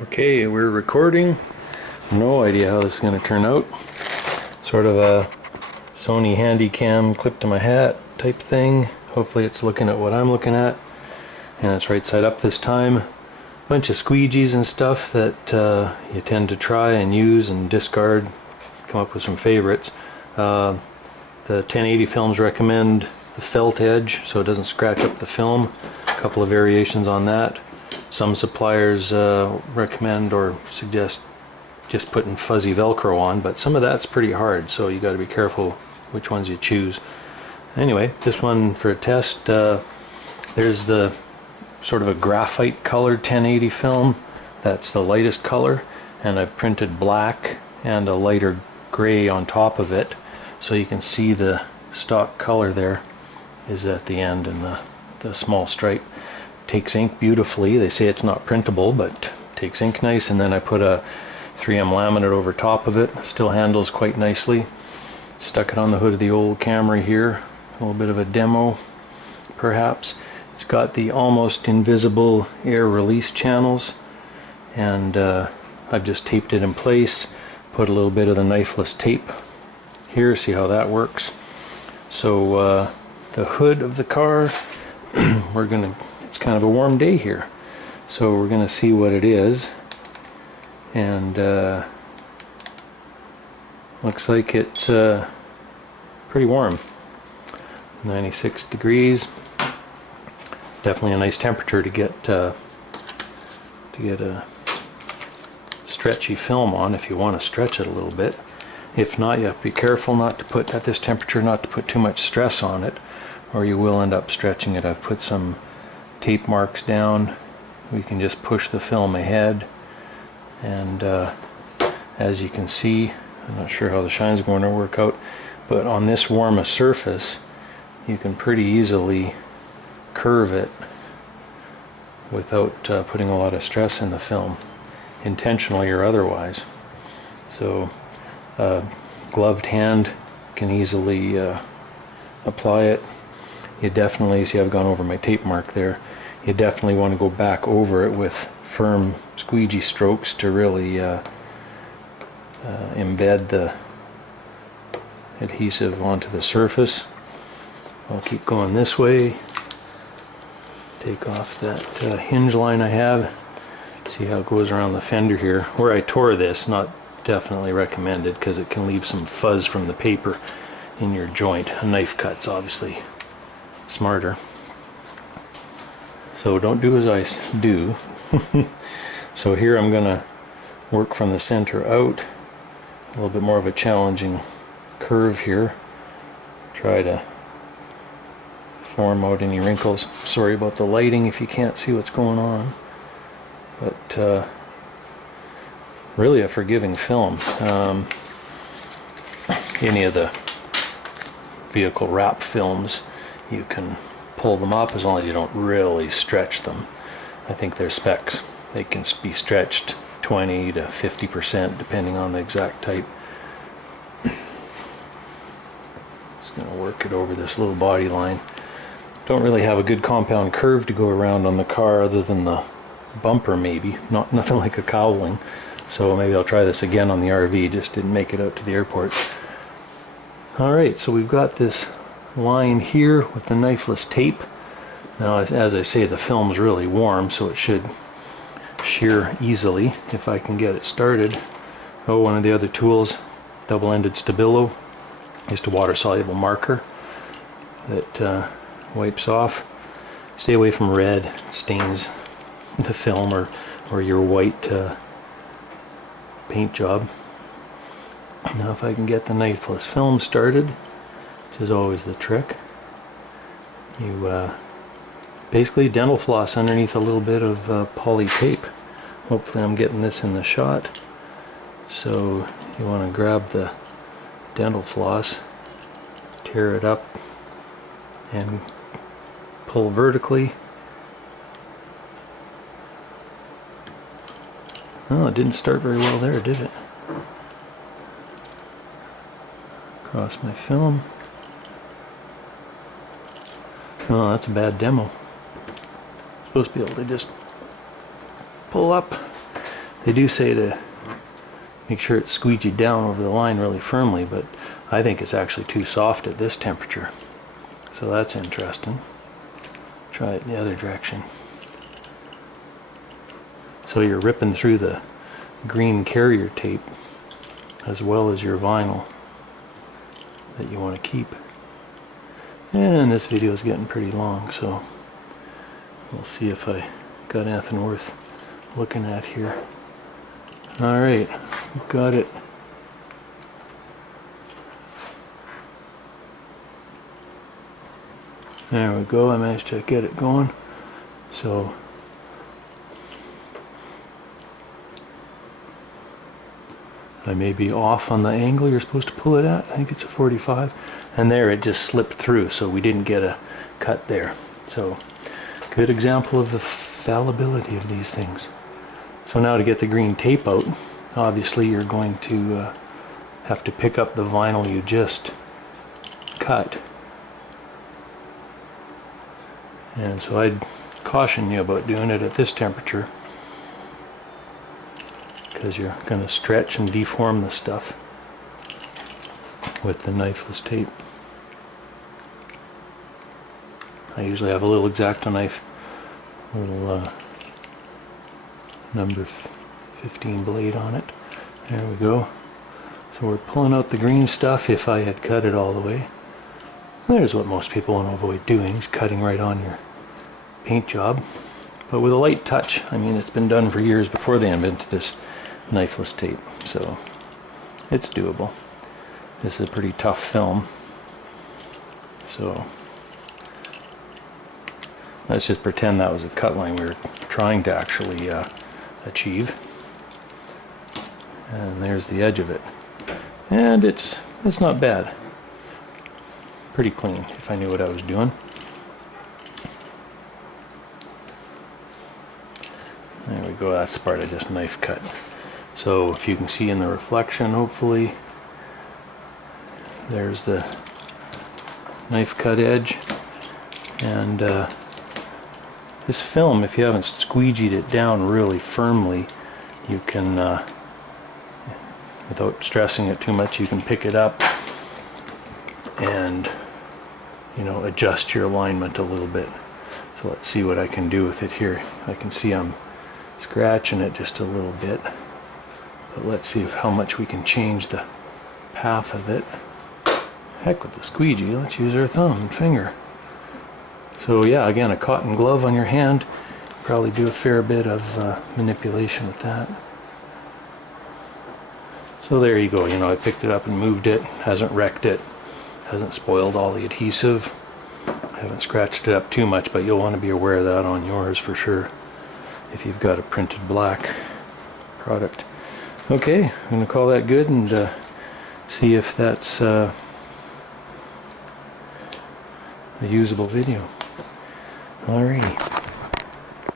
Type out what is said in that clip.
Okay, we're recording. No idea how this is going to turn out. Sort of a Sony Handycam clip to my hat type thing. Hopefully it's looking at what I'm looking at. And it's right side up this time. Bunch of squeegees and stuff that you tend to try and use and discard. Come up with some favorites. The 1080 films recommend the felt edge so it doesn't scratch up the film. A couple of variations on that. Some suppliers recommend or suggest just putting fuzzy Velcro on, but some of that's pretty hard, so you got to be careful which ones you choose. Anyway, this one for a test, there's the sort of a graphite colored 1080 film. That's the lightest color, and I've printed black and a lighter gray on top of it, so you can see the stock color there is at the end and the small stripe. Takes ink beautifully. They say it's not printable, but takes ink nice. And then I put a 3M laminate over top of it. Still handles quite nicely. Stuck it on the hood of the old Camry here. A little bit of a demo, perhaps. It's got the almost invisible air release channels, and I've just taped it in place. Put a little bit of the knifeless tape here. See how that works. So the hood of the car, it's kind of a warm day here, so we're going to see what it is, and looks like it's pretty warm. 96 degrees. Definitely a nice temperature to get a stretchy film on if you want to stretch it a little bit. If not, you have to be careful not to put, at this temperature, not to put too much stress on it, or you will end up stretching it. I've put some tape marks down. We can just push the film ahead, and as you can see, I'm not sure how the shine's going to work out, but on this warm a surface you can pretty easily curve it without putting a lot of stress in the film, intentionally or otherwise. So gloved hand can easily apply it. You definitely, see I've gone over my tape mark there, you definitely want to go back over it with firm squeegee strokes to really embed the adhesive onto the surface. I'll keep going this way. Take off that hinge line I have. See how it goes around the fender here. Where I tore this, not definitely recommended because it can leave some fuzz from the paper in your joint. A knife cut's obviously smarter. So don't do as I do. So here I'm going to work from the center out. A little bit more of a challenging curve here. Try to form out any wrinkles. Sorry about the lighting if you can't see what's going on. But really a forgiving film. Any of the vehicle wrap films, you can pull them up as long as you don't really stretch them. I think they're specs. They can be stretched 20 to 50% depending on the exact type. Just going to work it over this little body line. Don't really have a good compound curve to go around on the car other than the bumper maybe. Nothing like a cowling. So maybe I'll try this again on the RV. Just didn't make it out to the airport. Alright, so we've got this line here with the knifeless tape. Now as I say, the film's really warm, so it should shear easily if I can get it started. Oh, one of the other tools, double-ended Stabilo, just a water-soluble marker that wipes off. Stay away from red, it stains the film or your white paint job. Now if I can get the knifeless film started, which is always the trick, you basically dental floss underneath a little bit of poly tape. Hopefully I'm getting this in the shot. So you want to grab the dental floss, tear it up, and pull vertically. Oh, it didn't start very well there, did it? Across my film. Oh, that's a bad demo. Supposed to be able to just pull up. They do say to make sure it's squeegeed down over the line really firmly, but I think it's actually too soft at this temperature. So that's interesting. Try it in the other direction. So you're ripping through the green carrier tape as well as your vinyl that you want to keep. And this video is getting pretty long, so we'll see if I got anything worth looking at here. Alright, we've got it. There we go, I managed to get it going. So I may be off on the angle you're supposed to pull it at. I think it's a 45. And there, it just slipped through, so we didn't get a cut there. So, good example of the fallibility of these things. So now to get the green tape out, obviously you're going to have to pick up the vinyl you just cut. And so I'd caution you about doing it at this temperature, because you're going to stretch and deform the stuff with the knifeless tape. I usually have a little X-Acto knife, little number 15 blade on it. There we go. So we're pulling out the green stuff if I had cut it all the way. There's what most people want to avoid doing, is cutting right on your paint job. But with a light touch, I mean, it's been done for years before they invented this knifeless tape, so it's doable. This is a pretty tough film, so let's just pretend that was a cut line we were trying to actually achieve. And there's the edge of it, and it's not bad. Pretty clean if I knew what I was doing. There we go, that's the part I just knife cut. So if you can see in the reflection, hopefully, there's the knife cut edge. And this film, if you haven't squeegeed it down really firmly, you can, without stressing it too much, you can pick it up and, you know, adjust your alignment a little bit. So let's see what I can do with it here. I can see I'm scratching it just a little bit, but let's see how much we can change the path of it. Heck with the squeegee, let's use our thumb and finger. So yeah, again, a cotton glove on your hand, probably do a fair bit of manipulation with that. So there you go, you know, I picked it up and moved it, hasn't wrecked it, hasn't spoiled all the adhesive, haven't scratched it up too much, but you'll want to be aware of that on yours for sure if you've got a printed black product. Okay, I'm going to call that good and see if that's a usable video. Alrighty.